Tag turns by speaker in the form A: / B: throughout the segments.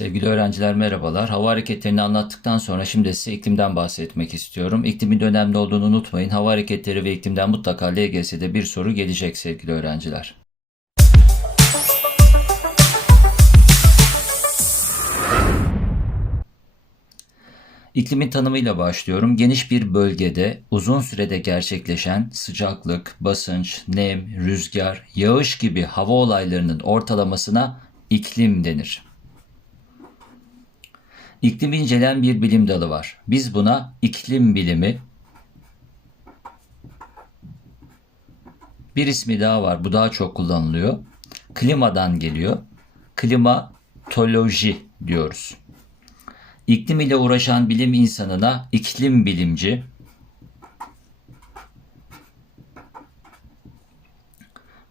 A: Sevgili öğrenciler merhabalar. Hava hareketlerini anlattıktan sonra şimdi size iklimden bahsetmek istiyorum. İklimin önemli olduğunu unutmayın. Hava hareketleri ve iklimden mutlaka LGS'de bir soru gelecek sevgili öğrenciler. İklimin tanımıyla başlıyorum. Geniş bir bölgede uzun sürede gerçekleşen sıcaklık, basınç, nem, rüzgar, yağış gibi hava olaylarının ortalamasına iklim denir. İklimi incelen bir bilim dalı var. Biz buna iklim bilimi bir ismi daha var. Bu daha çok kullanılıyor. Klimadan geliyor. Klimatoloji diyoruz. İklim ile uğraşan bilim insanına iklim bilimci,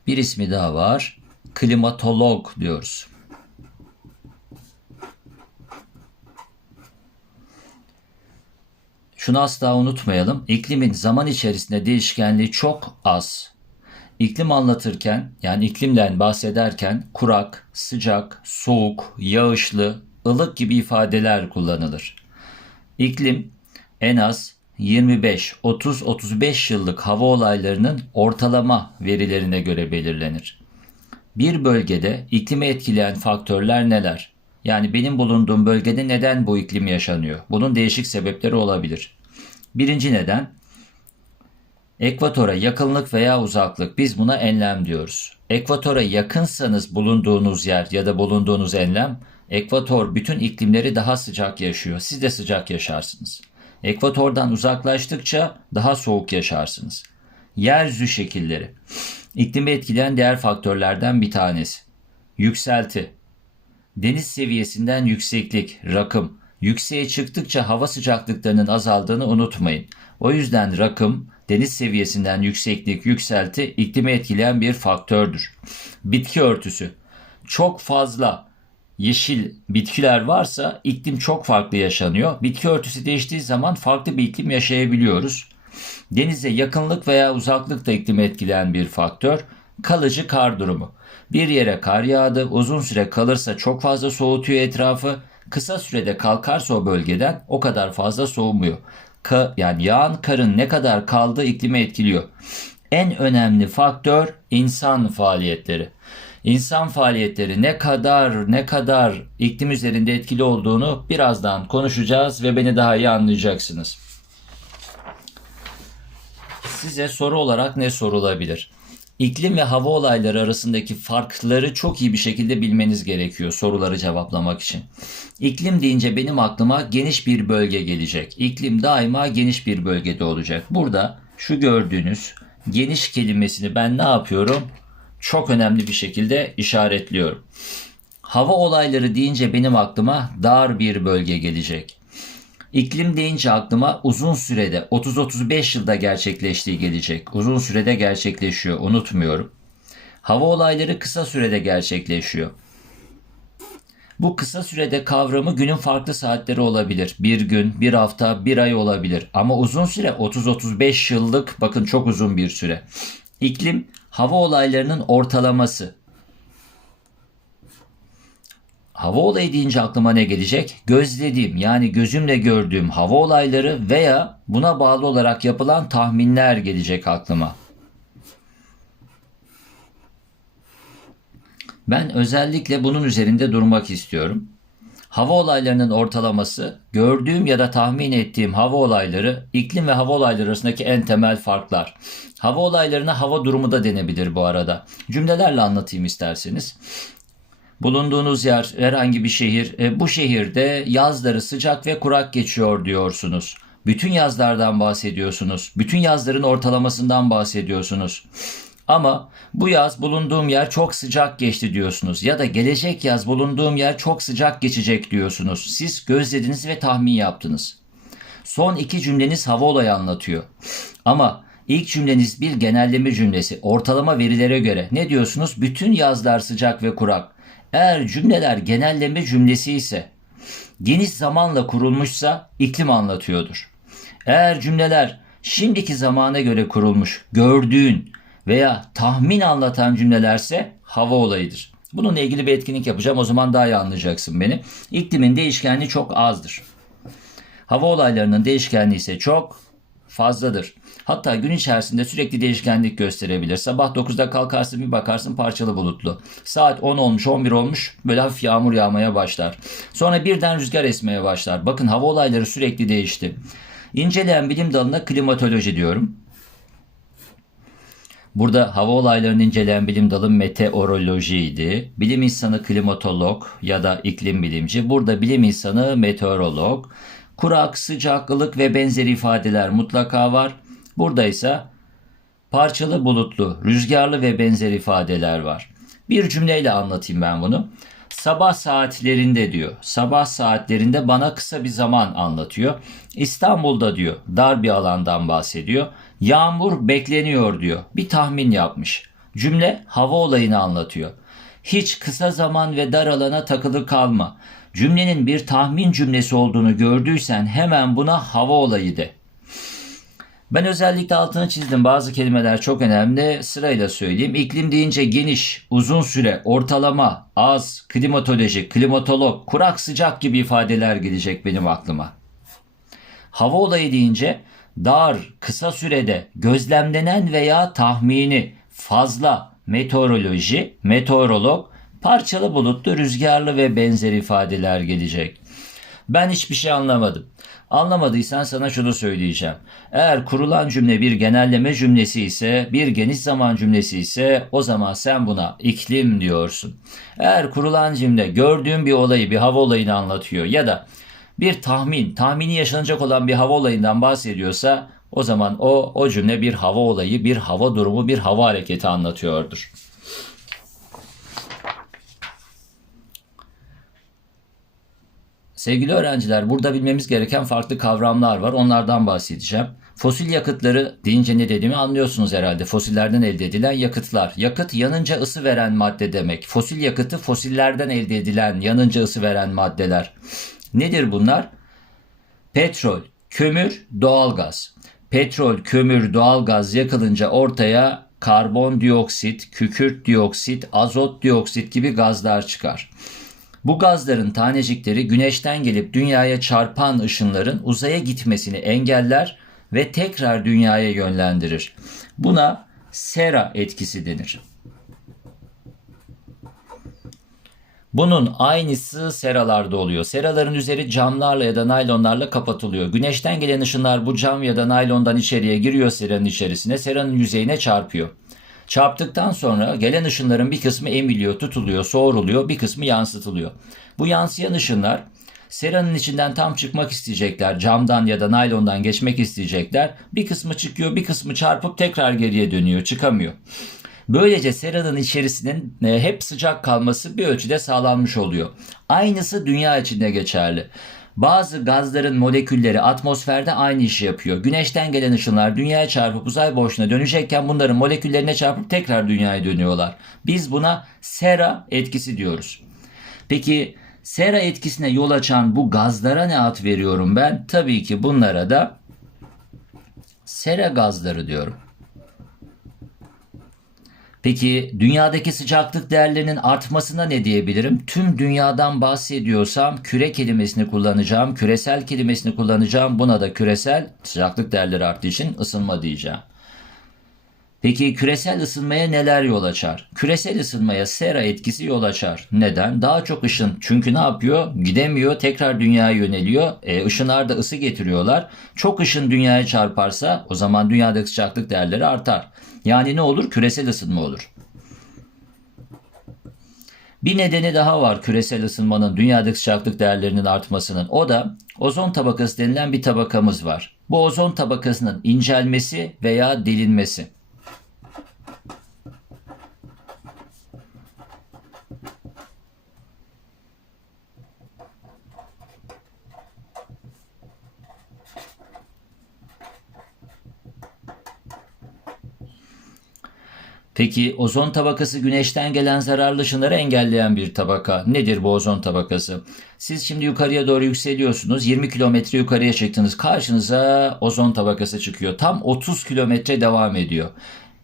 A: bir ismi daha var. Klimatolog diyoruz. Şunu asla unutmayalım. İklimin zaman içerisinde değişkenliği çok az. İklim anlatırken yani iklimden bahsederken kurak, sıcak, soğuk, yağışlı, ılık gibi ifadeler kullanılır. İklim en az 25, 30, 35 yıllık hava olaylarının ortalama verilerine göre belirlenir. Bir bölgede iklimi etkileyen faktörler neler? Yani benim bulunduğum bölgede neden bu iklim yaşanıyor? Bunun değişik sebepleri olabilir. Birinci neden ekvatora yakınlık veya uzaklık. Biz buna enlem diyoruz. Ekvatora yakınsanız bulunduğunuz yer ya da bulunduğunuz enlem ekvator bütün iklimleri daha sıcak yaşıyor. Siz de sıcak yaşarsınız. Ekvatordan uzaklaştıkça daha soğuk yaşarsınız. Yeryüzü şekilleri. İklimi etkileyen diğer faktörlerden bir tanesi. Yükselti. Deniz seviyesinden yükseklik, rakım. Yükseğe çıktıkça hava sıcaklıklarının azaldığını unutmayın. O yüzden rakım, deniz seviyesinden yükseklik, yükselti iklimi etkileyen bir faktördür. Bitki örtüsü. Çok fazla yeşil bitkiler varsa iklim çok farklı yaşanıyor. Bitki örtüsü değiştiği zaman farklı bir iklim yaşayabiliyoruz. Denize yakınlık veya uzaklık da iklimi etkileyen bir faktör. Kalıcı kar durumu. Bir yere kar yağdı, uzun süre kalırsa çok fazla soğutuyor etrafı. Kısa sürede kalkarsa o bölgeden o kadar fazla soğumuyor. Ka- yani yağan karın ne kadar kaldığı iklimi etkiliyor. En önemli faktör insan faaliyetleri. İnsan faaliyetleri ne kadar ne kadar iklim üzerinde etkili olduğunu birazdan konuşacağız ve beni daha iyi anlayacaksınız. Size soru olarak ne sorulabilir? İklim ve hava olayları arasındaki farkları çok iyi bir şekilde bilmeniz gerekiyor soruları cevaplamak için. İklim deyince benim aklıma geniş bir bölge gelecek. İklim daima geniş bir bölgede olacak. Burada şu gördüğünüz geniş kelimesini ben ne yapıyorum? Çok önemli bir şekilde işaretliyorum. Hava olayları deyince benim aklıma dar bir bölge gelecek. İklim deyince aklıma uzun sürede 30-35 yılda gerçekleştiği gelecek. Uzun sürede gerçekleşiyor unutmuyorum. Hava olayları kısa sürede gerçekleşiyor. Bu kısa sürede kavramı günün farklı saatleri olabilir. Bir gün, bir hafta, bir ay olabilir. Ama uzun süre 30-35 yıllık bakın çok uzun bir süre. İklim hava olaylarının ortalaması. Hava olayı deyince aklıma ne gelecek? Gözlediğim yani gözümle gördüğüm hava olayları veya buna bağlı olarak yapılan tahminler gelecek aklıma. Ben özellikle bunun üzerinde durmak istiyorum. Hava olaylarının ortalaması, gördüğüm ya da tahmin ettiğim hava olayları, iklim ve hava olayları arasındaki en temel farklar. Hava olaylarına hava durumu da denebilir bu arada. Cümlelerle anlatayım isterseniz. Bulunduğunuz yer herhangi bir şehir. E, bu şehirde yazları sıcak ve kurak geçiyor diyorsunuz. Bütün yazlardan bahsediyorsunuz. Bütün yazların ortalamasından bahsediyorsunuz. Ama bu yaz bulunduğum yer çok sıcak geçti diyorsunuz. Ya da gelecek yaz bulunduğum yer çok sıcak geçecek diyorsunuz. Siz gözlediniz ve tahmin yaptınız. Son iki cümleniz hava olayı anlatıyor. Ama ilk cümleniz bir genelleme cümlesi. Ortalama verilere göre ne diyorsunuz? Bütün yazlar sıcak ve kurak. Eğer cümleler genelleme cümlesi ise geniş zamanla kurulmuşsa iklim anlatıyordur. Eğer cümleler şimdiki zamana göre kurulmuş, gördüğün veya tahmin anlatan cümlelerse hava olayıdır. Bununla ilgili bir etkinlik yapacağım. O zaman daha iyi anlayacaksın beni. İklimin değişkenliği çok azdır. Hava olaylarının değişkenliği ise çok fazladır. Hatta gün içerisinde sürekli değişkenlik gösterebilir. Sabah 9'da kalkarsın bir bakarsın parçalı bulutlu. Saat 10 olmuş 11 olmuş böyle hafif yağmur yağmaya başlar. Sonra birden rüzgar esmeye başlar. Bakın hava olayları sürekli değişti. İnceleyen bilim dalına klimatoloji diyorum. Burada hava olaylarını inceleyen bilim dalı meteorolojiydi. Bilim insanı klimatolog ya da iklim bilimci. Burada bilim insanı meteorolog. Kurak, sıcak, ılık ve benzeri ifadeler mutlaka var. Burada ise parçalı bulutlu, rüzgarlı ve benzeri ifadeler var. Bir cümleyle anlatayım ben bunu. Sabah saatlerinde diyor. Sabah saatlerinde bana kısa bir zaman anlatıyor. İstanbul'da diyor dar bir alandan bahsediyor. Yağmur bekleniyor diyor. Bir tahmin yapmış. Cümle hava olayını anlatıyor. Hiç kısa zaman ve dar alana takılı kalma. Cümlenin bir tahmin cümlesi olduğunu gördüysen hemen buna hava olayı de. Ben özellikle altını çizdim. Bazı kelimeler çok önemli. Sırayla söyleyeyim. İklim deyince geniş, uzun süre, ortalama, az, klimatoloji, klimatolog, kurak, sıcak gibi ifadeler gelecek benim aklıma. Hava olayı deyince dar, kısa sürede gözlemlenen veya tahmini, fazla, meteoroloji, meteorolog, parçalı bulutlu, rüzgarlı ve benzeri ifadeler gelecek. Ben hiçbir şey anlamadım. Anlamadıysan sana şunu söyleyeceğim. Eğer kurulan cümle bir genelleme cümlesi ise, bir geniş zaman cümlesi ise o zaman sen buna iklim diyorsun. Eğer kurulan cümle gördüğün bir olayı, bir hava olayını anlatıyor ya da bir tahmin, tahmini yaşanacak olan bir hava olayından bahsediyorsa o zaman o o cümle bir hava olayı, bir hava durumu, bir hava hareketi anlatıyordur. Sevgili öğrenciler, burada bilmemiz gereken farklı kavramlar var. Onlardan bahsedeceğim. Fosil yakıtları deyince ne dediğimi anlıyorsunuz herhalde. Fosillerden elde edilen yakıtlar. Yakıt yanınca ısı veren madde demek. Fosil yakıtı fosillerden elde edilen yanınca ısı veren maddeler. Nedir bunlar? Petrol, kömür, doğalgaz. Petrol, kömür, doğalgaz yakılınca ortaya karbondioksit, kükürt dioksit, azot dioksit gibi gazlar çıkar. Bu gazların tanecikleri güneşten gelip dünyaya çarpan ışınların uzaya gitmesini engeller ve tekrar dünyaya yönlendirir. Buna sera etkisi denir. Bunun aynısı seralarda oluyor. Seraların üzeri camlarla ya da naylonlarla kapatılıyor. Güneşten gelen ışınlar bu cam ya da naylondan içeriye giriyor seranın içerisine. Seranın yüzeyine çarpıyor. Çarptıktan sonra gelen ışınların bir kısmı emiliyor, tutuluyor, soğuruluyor, bir kısmı yansıtılıyor. Bu yansıyan ışınlar seranın içinden tam çıkmak isteyecekler. Camdan ya da naylondan geçmek isteyecekler. Bir kısmı çıkıyor, bir kısmı çarpıp tekrar geriye dönüyor, çıkamıyor. Böylece seranın içerisinin e, hep sıcak kalması bir ölçüde sağlanmış oluyor. Aynısı dünya içinde geçerli. Bazı gazların molekülleri atmosferde aynı işi yapıyor. Güneşten gelen ışınlar dünyaya çarpıp uzay boşluğuna dönecekken bunların moleküllerine çarpıp tekrar dünyaya dönüyorlar. Biz buna sera etkisi diyoruz. Peki sera etkisine yol açan bu gazlara ne ad veriyorum ben? Tabii ki bunlara da sera gazları diyorum. Peki dünyadaki sıcaklık değerlerinin artmasına ne diyebilirim? Tüm dünyadan bahsediyorsam küre kelimesini kullanacağım, küresel kelimesini kullanacağım. Buna da küresel sıcaklık değerleri arttığı için ısınma diyeceğim. Peki küresel ısınmaya neler yol açar? Küresel ısınmaya sera etkisi yol açar. Neden? Daha çok ışın. Çünkü ne yapıyor? Gidemiyor, tekrar dünyaya yöneliyor. E, ışınlar da ısı getiriyorlar. Çok ışın dünyaya çarparsa o zaman dünyadaki sıcaklık değerleri artar. Yani ne olur? Küresel ısınma olur. Bir nedeni daha var küresel ısınmanın dünyadaki sıcaklık değerlerinin artmasının. O da ozon tabakası denilen bir tabakamız var. Bu ozon tabakasının incelmesi veya delinmesi. Peki ozon tabakası güneşten gelen zararlı ışınları engelleyen bir tabaka. Nedir bu ozon tabakası? Siz şimdi yukarıya doğru yükseliyorsunuz. 20 kilometre yukarıya çıktınız. Karşınıza ozon tabakası çıkıyor. Tam 30 kilometre devam ediyor.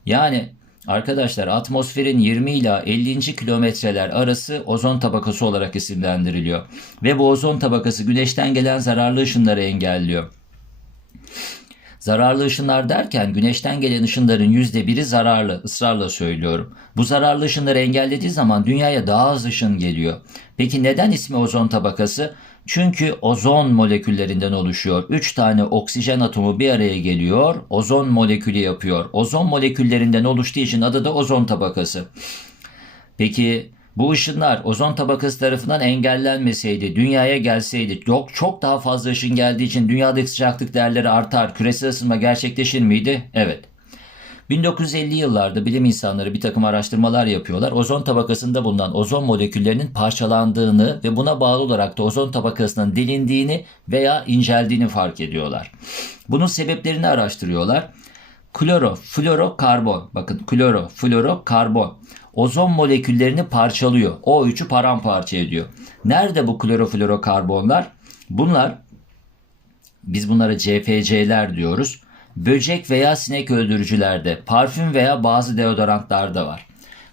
A: Yani Arkadaşlar atmosferin 20 ila 50. kilometreler arası ozon tabakası olarak isimlendiriliyor. Ve bu ozon tabakası güneşten gelen zararlı ışınları engelliyor. Zararlı ışınlar derken güneşten gelen ışınların yüzde biri zararlı. ısrarla söylüyorum. Bu zararlı ışınları engellediği zaman dünyaya daha az ışın geliyor. Peki neden ismi ozon tabakası? Çünkü ozon moleküllerinden oluşuyor. 3 tane oksijen atomu bir araya geliyor, ozon molekülü yapıyor. Ozon moleküllerinden oluştuğu için adı da ozon tabakası. Peki bu ışınlar ozon tabakası tarafından engellenmeseydi, dünyaya gelseydi, yok çok daha fazla ışın geldiği için dünyadaki sıcaklık değerleri artar, küresel ısınma gerçekleşir miydi? Evet. 1950 yıllarda bilim insanları bir takım araştırmalar yapıyorlar. Ozon tabakasında bulunan ozon moleküllerinin parçalandığını ve buna bağlı olarak da ozon tabakasının delindiğini veya inceldiğini fark ediyorlar. Bunun sebeplerini araştırıyorlar. Kloro, fluorokarbon. Bakın kloro, fluorokarbon. Ozon moleküllerini parçalıyor. O3'ü paramparça ediyor. Nerede bu klorofluorokarbonlar? Bunlar biz bunlara CFC'ler diyoruz. Böcek veya sinek öldürücülerde, parfüm veya bazı deodorantlarda var.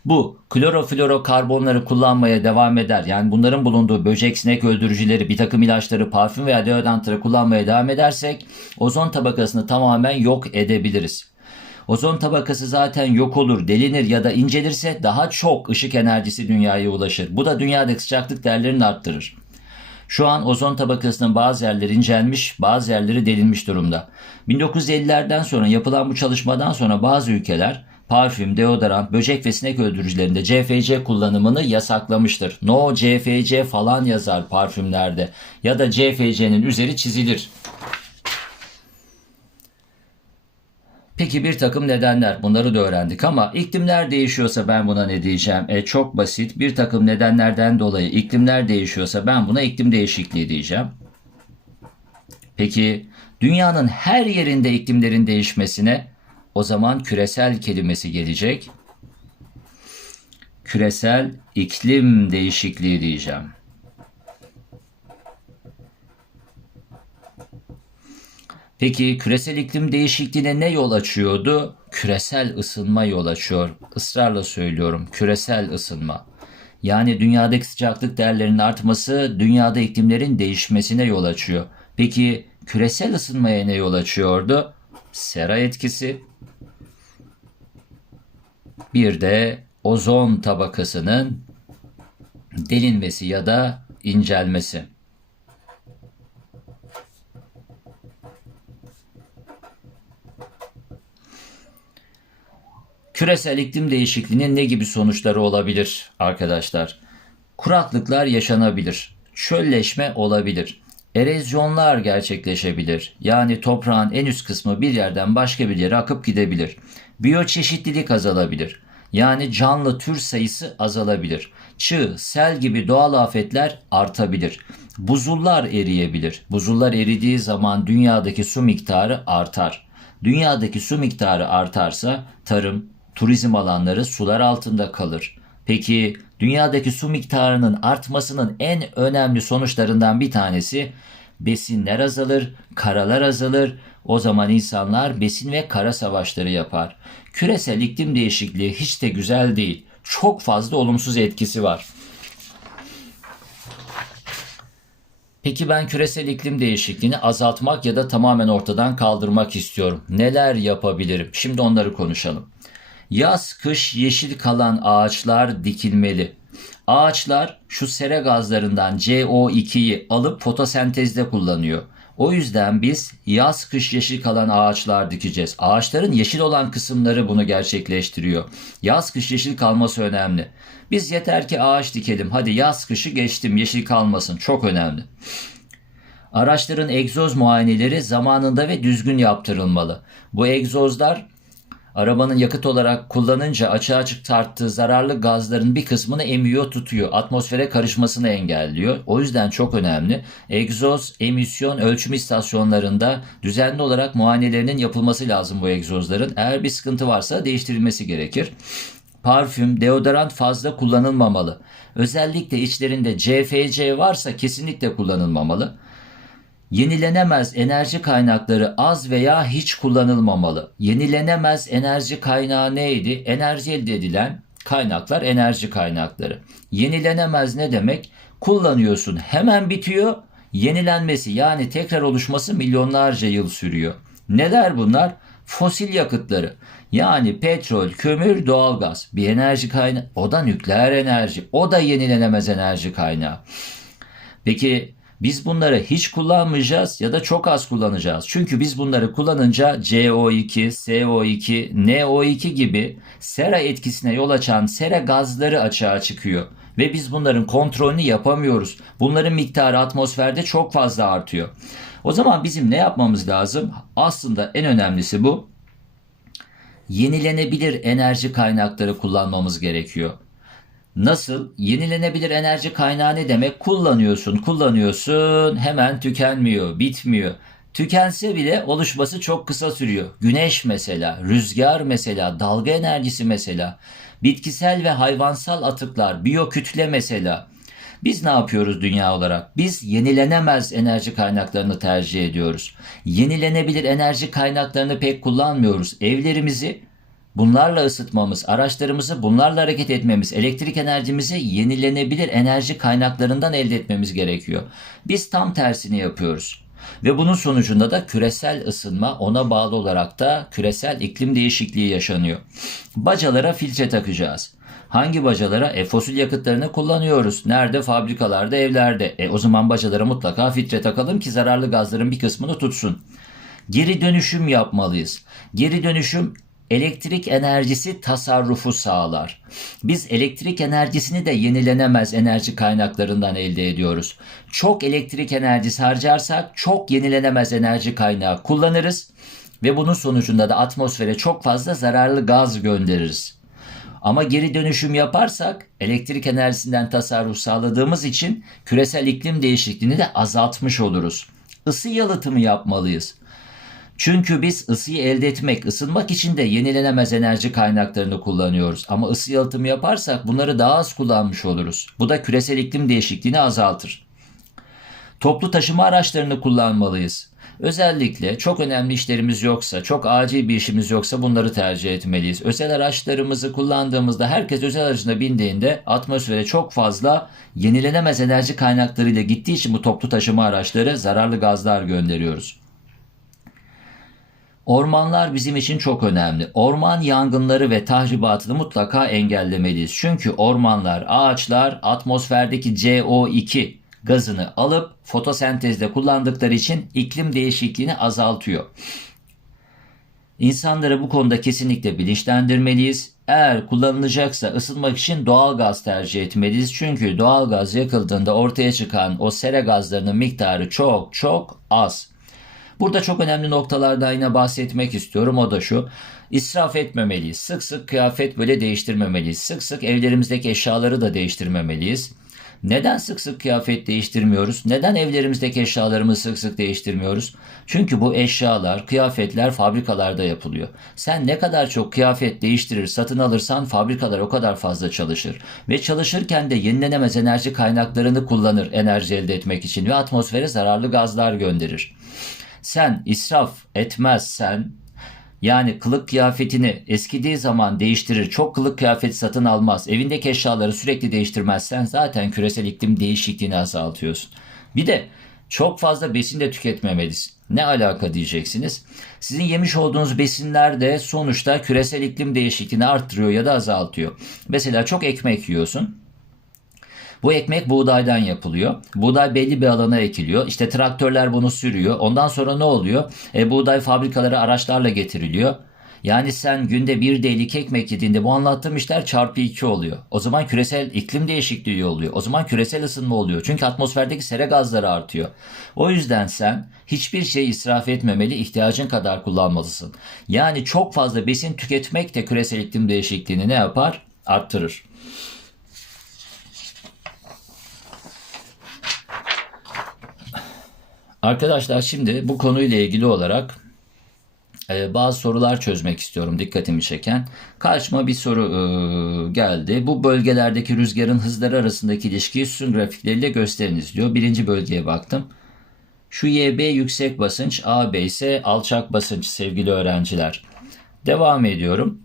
A: Bu kloroflorokarbonları kullanmaya devam eder. Yani bunların bulunduğu böcek, sinek öldürücüleri, bir takım ilaçları, parfüm veya deodorantları kullanmaya devam edersek ozon tabakasını tamamen yok edebiliriz. Ozon tabakası zaten yok olur, delinir ya da incelirse daha çok ışık enerjisi dünyaya ulaşır. Bu da dünyadaki sıcaklık değerlerini arttırır. Şu an ozon tabakasının bazı yerleri incelmiş, bazı yerleri delinmiş durumda. 1950'lerden sonra yapılan bu çalışmadan sonra bazı ülkeler parfüm, deodorant, böcek ve sinek öldürücülerinde CFC kullanımını yasaklamıştır. No CFC falan yazar parfümlerde ya da CFC'nin üzeri çizilir. Peki bir takım nedenler bunları da öğrendik ama iklimler değişiyorsa ben buna ne diyeceğim? E, çok basit bir takım nedenlerden dolayı iklimler değişiyorsa ben buna iklim değişikliği diyeceğim. Peki dünyanın her yerinde iklimlerin değişmesine o zaman küresel kelimesi gelecek. Küresel iklim değişikliği diyeceğim. Peki küresel iklim değişikliğine ne yol açıyordu? Küresel ısınma yol açıyor. Israrla söylüyorum küresel ısınma. Yani dünyadaki sıcaklık değerlerinin artması dünyada iklimlerin değişmesine yol açıyor. Peki küresel ısınmaya ne yol açıyordu? Sera etkisi. Bir de ozon tabakasının delinmesi ya da incelmesi. Küresel iklim değişikliğinin ne gibi sonuçları olabilir arkadaşlar? Kuraklıklar yaşanabilir. Çölleşme olabilir. Erozyonlar gerçekleşebilir. Yani toprağın en üst kısmı bir yerden başka bir yere akıp gidebilir. Biyoçeşitlilik azalabilir. Yani canlı tür sayısı azalabilir. Çığ, sel gibi doğal afetler artabilir. Buzullar eriyebilir. Buzullar eridiği zaman dünyadaki su miktarı artar. Dünyadaki su miktarı artarsa tarım, turizm alanları sular altında kalır. Peki dünyadaki su miktarının artmasının en önemli sonuçlarından bir tanesi besinler azalır, karalar azalır. O zaman insanlar besin ve kara savaşları yapar. Küresel iklim değişikliği hiç de güzel değil. Çok fazla olumsuz etkisi var. Peki ben küresel iklim değişikliğini azaltmak ya da tamamen ortadan kaldırmak istiyorum. Neler yapabilirim? Şimdi onları konuşalım. Yaz kış yeşil kalan ağaçlar dikilmeli. Ağaçlar şu sera gazlarından CO2'yi alıp fotosentezde kullanıyor. O yüzden biz yaz kış yeşil kalan ağaçlar dikeceğiz. Ağaçların yeşil olan kısımları bunu gerçekleştiriyor. Yaz kış yeşil kalması önemli. Biz yeter ki ağaç dikelim. Hadi yaz kışı geçtim yeşil kalmasın. Çok önemli. Araçların egzoz muayeneleri zamanında ve düzgün yaptırılmalı. Bu egzozlar arabanın yakıt olarak kullanınca açığa çık tarttığı zararlı gazların bir kısmını emiyor tutuyor. Atmosfere karışmasını engelliyor. O yüzden çok önemli. Egzoz emisyon ölçüm istasyonlarında düzenli olarak muayenelerinin yapılması lazım bu egzozların. Eğer bir sıkıntı varsa değiştirilmesi gerekir. Parfüm, deodorant fazla kullanılmamalı. Özellikle içlerinde CFC varsa kesinlikle kullanılmamalı. Yenilenemez enerji kaynakları az veya hiç kullanılmamalı. Yenilenemez enerji kaynağı neydi? Enerji elde edilen kaynaklar enerji kaynakları. Yenilenemez ne demek? Kullanıyorsun hemen bitiyor. Yenilenmesi yani tekrar oluşması milyonlarca yıl sürüyor. Neler bunlar? Fosil yakıtları. Yani petrol, kömür, doğalgaz. Bir enerji kaynağı. O da nükleer enerji. O da yenilenemez enerji kaynağı. Peki biz bunları hiç kullanmayacağız ya da çok az kullanacağız. Çünkü biz bunları kullanınca CO2, CO2, NO2 gibi sera etkisine yol açan sera gazları açığa çıkıyor. Ve biz bunların kontrolünü yapamıyoruz. Bunların miktarı atmosferde çok fazla artıyor. O zaman bizim ne yapmamız lazım? Aslında en önemlisi bu. Yenilenebilir enerji kaynakları kullanmamız gerekiyor. Nasıl? Yenilenebilir enerji kaynağı ne demek? Kullanıyorsun, kullanıyorsun, hemen tükenmiyor, bitmiyor. Tükense bile oluşması çok kısa sürüyor. Güneş mesela, rüzgar mesela, dalga enerjisi mesela, bitkisel ve hayvansal atıklar, biyokütle mesela. Biz ne yapıyoruz dünya olarak? Biz yenilenemez enerji kaynaklarını tercih ediyoruz. Yenilenebilir enerji kaynaklarını pek kullanmıyoruz. Evlerimizi bunlarla ısıtmamız, araçlarımızı bunlarla hareket etmemiz, elektrik enerjimizi yenilenebilir enerji kaynaklarından elde etmemiz gerekiyor. Biz tam tersini yapıyoruz. Ve bunun sonucunda da küresel ısınma ona bağlı olarak da küresel iklim değişikliği yaşanıyor. Bacalara filtre takacağız. Hangi bacalara? E fosil yakıtlarını kullanıyoruz. Nerede? Fabrikalarda, evlerde. E o zaman bacalara mutlaka filtre takalım ki zararlı gazların bir kısmını tutsun. Geri dönüşüm yapmalıyız. Geri dönüşüm elektrik enerjisi tasarrufu sağlar. Biz elektrik enerjisini de yenilenemez enerji kaynaklarından elde ediyoruz. Çok elektrik enerjisi harcarsak çok yenilenemez enerji kaynağı kullanırız ve bunun sonucunda da atmosfere çok fazla zararlı gaz göndeririz. Ama geri dönüşüm yaparsak elektrik enerjisinden tasarruf sağladığımız için küresel iklim değişikliğini de azaltmış oluruz. Isı yalıtımı yapmalıyız. Çünkü biz ısıyı elde etmek, ısınmak için de yenilenemez enerji kaynaklarını kullanıyoruz. Ama ısı yalıtımı yaparsak bunları daha az kullanmış oluruz. Bu da küresel iklim değişikliğini azaltır. Toplu taşıma araçlarını kullanmalıyız. Özellikle çok önemli işlerimiz yoksa, çok acil bir işimiz yoksa bunları tercih etmeliyiz. Özel araçlarımızı kullandığımızda herkes özel aracına bindiğinde atmosfere çok fazla yenilenemez enerji kaynaklarıyla gittiği için bu toplu taşıma araçları zararlı gazlar gönderiyoruz. Ormanlar bizim için çok önemli. Orman yangınları ve tahribatını mutlaka engellemeliyiz. Çünkü ormanlar, ağaçlar atmosferdeki CO2 gazını alıp fotosentezde kullandıkları için iklim değişikliğini azaltıyor. İnsanları bu konuda kesinlikle bilinçlendirmeliyiz. Eğer kullanılacaksa ısınmak için doğal gaz tercih etmeliyiz. Çünkü doğal gaz yakıldığında ortaya çıkan o sera gazlarının miktarı çok çok az. Burada çok önemli noktalardan yine bahsetmek istiyorum. O da şu. İsraf etmemeliyiz. Sık sık kıyafet böyle değiştirmemeliyiz. Sık sık evlerimizdeki eşyaları da değiştirmemeliyiz. Neden sık sık kıyafet değiştirmiyoruz? Neden evlerimizdeki eşyalarımızı sık sık değiştirmiyoruz? Çünkü bu eşyalar, kıyafetler fabrikalarda yapılıyor. Sen ne kadar çok kıyafet değiştirir, satın alırsan fabrikalar o kadar fazla çalışır. Ve çalışırken de yenilenemez enerji kaynaklarını kullanır enerji elde etmek için ve atmosfere zararlı gazlar gönderir. Sen israf etmezsen yani kılık kıyafetini eskidiği zaman değiştirir, çok kılık kıyafet satın almaz, evindeki eşyaları sürekli değiştirmezsen zaten küresel iklim değişikliğini azaltıyorsun. Bir de çok fazla besin de tüketmemelisin. Ne alaka diyeceksiniz? Sizin yemiş olduğunuz besinler de sonuçta küresel iklim değişikliğini arttırıyor ya da azaltıyor. Mesela çok ekmek yiyorsun. Bu ekmek buğdaydan yapılıyor. Buğday belli bir alana ekiliyor. İşte traktörler bunu sürüyor. Ondan sonra ne oluyor? E, buğday fabrikalara araçlarla getiriliyor. Yani sen günde bir değil iki ekmek yediğinde bu anlattığım işler çarpı iki oluyor. O zaman küresel iklim değişikliği oluyor. O zaman küresel ısınma oluyor. Çünkü atmosferdeki sera gazları artıyor. O yüzden sen hiçbir şey israf etmemeli, ihtiyacın kadar kullanmalısın. Yani çok fazla besin tüketmek de küresel iklim değişikliğini ne yapar? Arttırır. Arkadaşlar şimdi bu konuyla ilgili olarak e, bazı sorular çözmek istiyorum dikkatimi çeken. Karşıma bir soru e, geldi. Bu bölgelerdeki rüzgarın hızları arasındaki ilişkiyi sütun grafikleriyle gösteriniz diyor. Birinci bölgeye baktım. Şu YB yüksek basınç, AB ise alçak basınç sevgili öğrenciler. Devam ediyorum.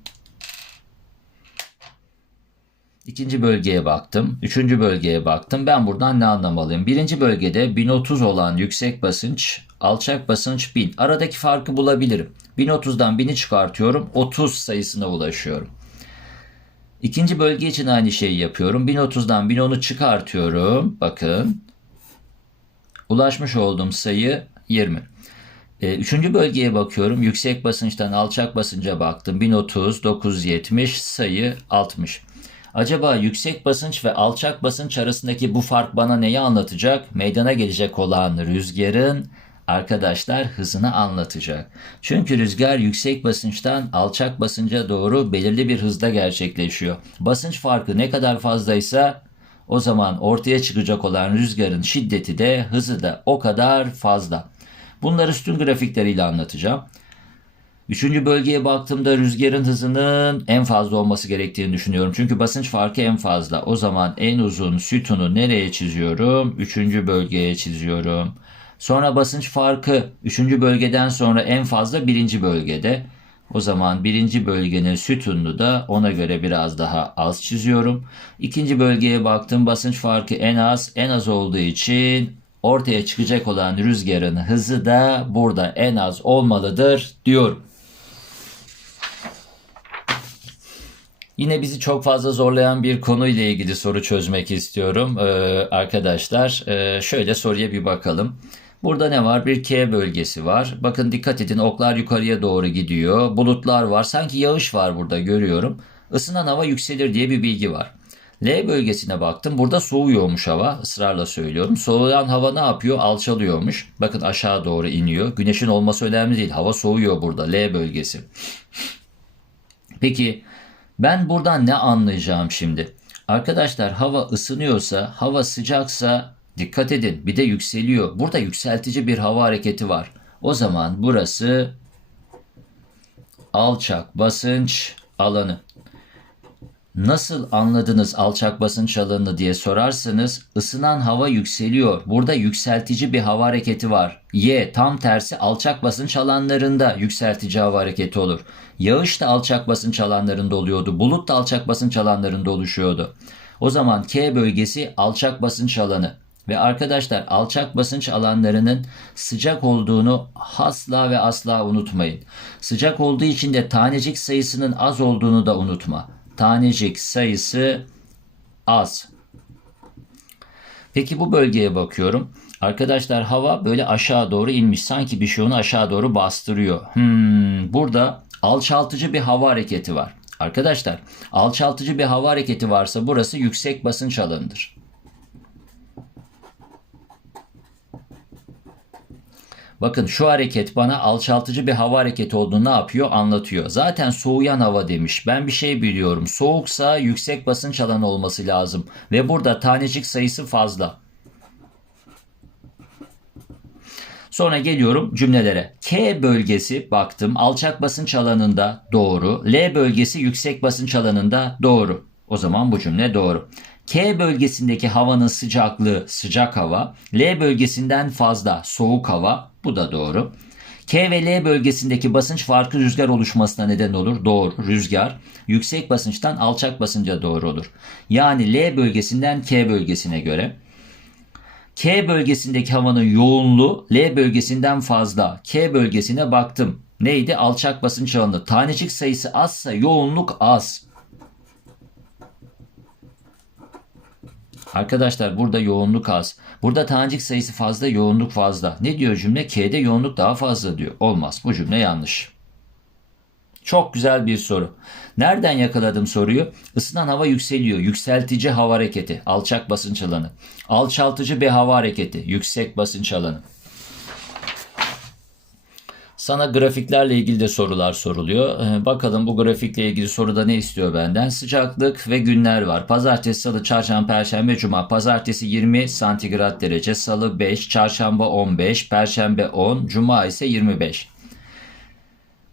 A: İkinci bölgeye baktım. Üçüncü bölgeye baktım. Ben buradan ne anlamalıyım? Birinci bölgede 1030 olan yüksek basınç, alçak basınç 1000. Aradaki farkı bulabilirim. 1030'dan 1000'i çıkartıyorum. 30 sayısına ulaşıyorum. İkinci bölge için aynı şeyi yapıyorum. 1030'dan 1010'u çıkartıyorum. Bakın. Ulaşmış olduğum sayı 20. E, üçüncü bölgeye bakıyorum. Yüksek basınçtan alçak basınca baktım. 1030, 970, sayı 60. Acaba yüksek basınç ve alçak basınç arasındaki bu fark bana neyi anlatacak? Meydana gelecek olan rüzgarın arkadaşlar hızını anlatacak. Çünkü rüzgar yüksek basınçtan alçak basınca doğru belirli bir hızda gerçekleşiyor. Basınç farkı ne kadar fazlaysa o zaman ortaya çıkacak olan rüzgarın şiddeti de hızı da o kadar fazla. Bunları sütun grafikleriyle anlatacağım. Üçüncü bölgeye baktığımda rüzgarın hızının en fazla olması gerektiğini düşünüyorum. Çünkü basınç farkı en fazla. O zaman en uzun sütunu nereye çiziyorum? Üçüncü bölgeye çiziyorum. Sonra basınç farkı üçüncü bölgeden sonra en fazla birinci bölgede. O zaman birinci bölgenin sütununu da ona göre biraz daha az çiziyorum. İkinci bölgeye baktım basınç farkı en az en az olduğu için ortaya çıkacak olan rüzgarın hızı da burada en az olmalıdır diyorum. Yine bizi çok fazla zorlayan bir konuyla ilgili soru çözmek istiyorum ee, arkadaşlar. Ee, şöyle soruya bir bakalım. Burada ne var? Bir K bölgesi var. Bakın dikkat edin oklar yukarıya doğru gidiyor. Bulutlar var. Sanki yağış var burada görüyorum. Isınan hava yükselir diye bir bilgi var. L bölgesine baktım. Burada soğuyormuş hava. Israrla söylüyorum. Soğuyan hava ne yapıyor? Alçalıyormuş. Bakın aşağı doğru iniyor. Güneşin olması önemli değil. Hava soğuyor burada. L bölgesi. Peki ben buradan ne anlayacağım şimdi? Arkadaşlar hava ısınıyorsa, hava sıcaksa dikkat edin bir de yükseliyor. Burada yükseltici bir hava hareketi var. O zaman burası alçak basınç alanı. Nasıl anladınız alçak basınç alanını diye sorarsanız ısınan hava yükseliyor. Burada yükseltici bir hava hareketi var. Y tam tersi alçak basınç alanlarında yükseltici hava hareketi olur. Yağış da alçak basınç alanlarında oluyordu. Bulut da alçak basınç alanlarında oluşuyordu. O zaman K bölgesi alçak basınç alanı. Ve arkadaşlar alçak basınç alanlarının sıcak olduğunu asla ve asla unutmayın. Sıcak olduğu için de tanecik sayısının az olduğunu da unutma tanecik sayısı az. Peki bu bölgeye bakıyorum. Arkadaşlar hava böyle aşağı doğru inmiş. Sanki bir şey onu aşağı doğru bastırıyor. Hmm, burada alçaltıcı bir hava hareketi var. Arkadaşlar alçaltıcı bir hava hareketi varsa burası yüksek basınç alanıdır. Bakın şu hareket bana alçaltıcı bir hava hareketi olduğunu ne yapıyor? Anlatıyor. Zaten soğuyan hava demiş. Ben bir şey biliyorum. Soğuksa yüksek basınç alanı olması lazım. Ve burada tanecik sayısı fazla. Sonra geliyorum cümlelere. K bölgesi baktım alçak basınç alanında doğru. L bölgesi yüksek basınç alanında doğru. O zaman bu cümle doğru. K bölgesindeki havanın sıcaklığı sıcak hava, L bölgesinden fazla soğuk hava. Bu da doğru. K ve L bölgesindeki basınç farkı rüzgar oluşmasına neden olur. Doğru. Rüzgar yüksek basınçtan alçak basınca doğru olur. Yani L bölgesinden K bölgesine göre. K bölgesindeki havanın yoğunluğu L bölgesinden fazla. K bölgesine baktım. Neydi? Alçak basınç alanı. Tanecik sayısı azsa yoğunluk az. Arkadaşlar burada yoğunluk az. Burada tanecik sayısı fazla, yoğunluk fazla. Ne diyor cümle? K'de yoğunluk daha fazla diyor. Olmaz. Bu cümle yanlış. Çok güzel bir soru. Nereden yakaladım soruyu? Isınan hava yükseliyor. Yükseltici hava hareketi. Alçak basınç alanı. Alçaltıcı bir hava hareketi. Yüksek basınç alanı. Sana grafiklerle ilgili de sorular soruluyor. Ee, bakalım bu grafikle ilgili soruda ne istiyor benden? Sıcaklık ve günler var. Pazartesi, salı, çarşamba, perşembe, cuma. Pazartesi 20 santigrat derece, salı 5, çarşamba 15, perşembe 10, cuma ise 25.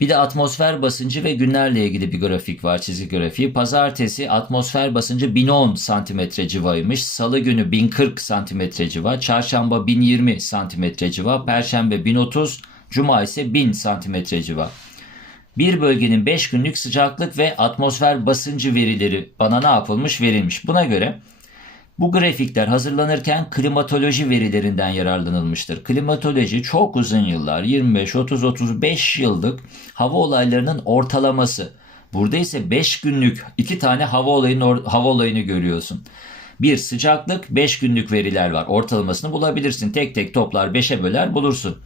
A: Bir de atmosfer basıncı ve günlerle ilgili bir grafik var çizgi grafiği. Pazartesi atmosfer basıncı 1010 santimetre civaymış. Salı günü 1040 santimetre civa. Çarşamba 1020 santimetre civa. Perşembe 1030. Cuma ise 1000 santimetre civa. Bir bölgenin 5 günlük sıcaklık ve atmosfer basıncı verileri bana ne yapılmış verilmiş. Buna göre bu grafikler hazırlanırken klimatoloji verilerinden yararlanılmıştır. Klimatoloji çok uzun yıllar 25, 30, 35 yıllık hava olaylarının ortalaması. Burada ise 5 günlük iki tane hava olayının hava olayını görüyorsun. Bir sıcaklık 5 günlük veriler var. Ortalamasını bulabilirsin. Tek tek toplar 5'e böler bulursun.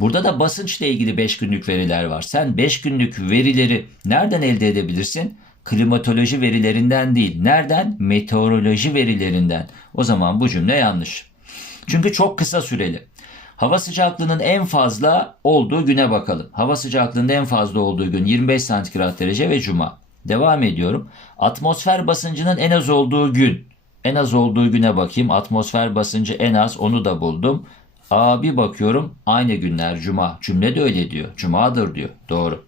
A: Burada da basınçla ilgili 5 günlük veriler var. Sen 5 günlük verileri nereden elde edebilirsin? Klimatoloji verilerinden değil. Nereden? Meteoroloji verilerinden. O zaman bu cümle yanlış. Çünkü çok kısa süreli. Hava sıcaklığının en fazla olduğu güne bakalım. Hava sıcaklığının en fazla olduğu gün 25 santigrat derece ve cuma. Devam ediyorum. Atmosfer basıncının en az olduğu gün. En az olduğu güne bakayım. Atmosfer basıncı en az onu da buldum. Aa bir bakıyorum aynı günler cuma. Cümle de öyle diyor. Cumadır diyor. Doğru.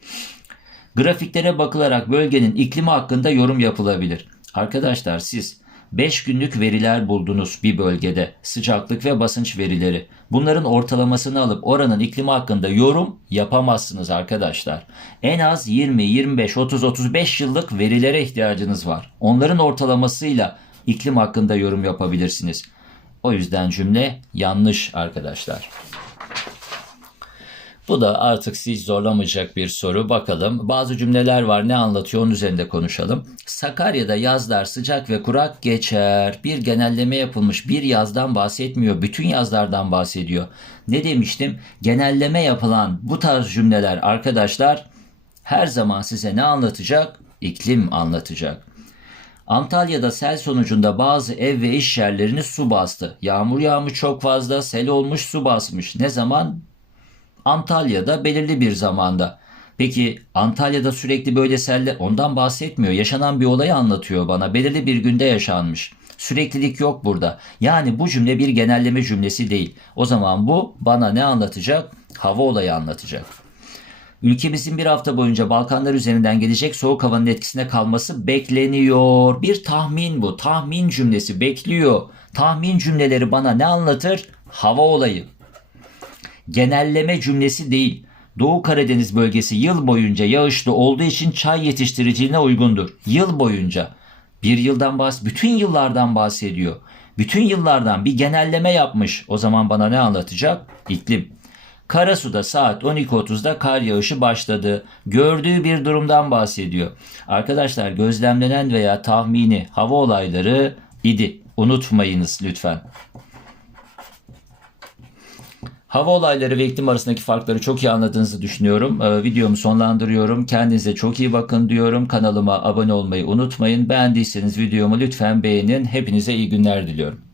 A: Grafiklere bakılarak bölgenin iklimi hakkında yorum yapılabilir. Arkadaşlar siz 5 günlük veriler buldunuz bir bölgede. Sıcaklık ve basınç verileri. Bunların ortalamasını alıp oranın iklimi hakkında yorum yapamazsınız arkadaşlar. En az 20, 25, 30, 35 yıllık verilere ihtiyacınız var. Onların ortalamasıyla iklim hakkında yorum yapabilirsiniz. O yüzden cümle yanlış arkadaşlar. Bu da artık siz zorlamayacak bir soru. Bakalım bazı cümleler var ne anlatıyor onun üzerinde konuşalım. Sakarya'da yazlar sıcak ve kurak geçer. Bir genelleme yapılmış bir yazdan bahsetmiyor. Bütün yazlardan bahsediyor. Ne demiştim? Genelleme yapılan bu tarz cümleler arkadaşlar her zaman size ne anlatacak? İklim anlatacak. Antalya'da sel sonucunda bazı ev ve iş yerlerini su bastı. Yağmur yağmış çok fazla, sel olmuş, su basmış. Ne zaman? Antalya'da belirli bir zamanda. Peki Antalya'da sürekli böyle seller ondan bahsetmiyor. Yaşanan bir olayı anlatıyor bana. Belirli bir günde yaşanmış. Süreklilik yok burada. Yani bu cümle bir genelleme cümlesi değil. O zaman bu bana ne anlatacak? Hava olayı anlatacak. Ülkemizin bir hafta boyunca Balkanlar üzerinden gelecek soğuk havanın etkisine kalması bekleniyor. Bir tahmin bu. Tahmin cümlesi bekliyor. Tahmin cümleleri bana ne anlatır? Hava olayı. Genelleme cümlesi değil. Doğu Karadeniz bölgesi yıl boyunca yağışlı olduğu için çay yetiştiriciliğine uygundur. Yıl boyunca. Bir yıldan bahs bütün yıllardan bahsediyor. Bütün yıllardan bir genelleme yapmış. O zaman bana ne anlatacak? İklim. Karasu'da saat 12.30'da kar yağışı başladı. Gördüğü bir durumdan bahsediyor. Arkadaşlar gözlemlenen veya tahmini hava olayları idi. Unutmayınız lütfen. Hava olayları ve iklim arasındaki farkları çok iyi anladığınızı düşünüyorum. Ee, videomu sonlandırıyorum. Kendinize çok iyi bakın diyorum. Kanalıma abone olmayı unutmayın. Beğendiyseniz videomu lütfen beğenin. Hepinize iyi günler diliyorum.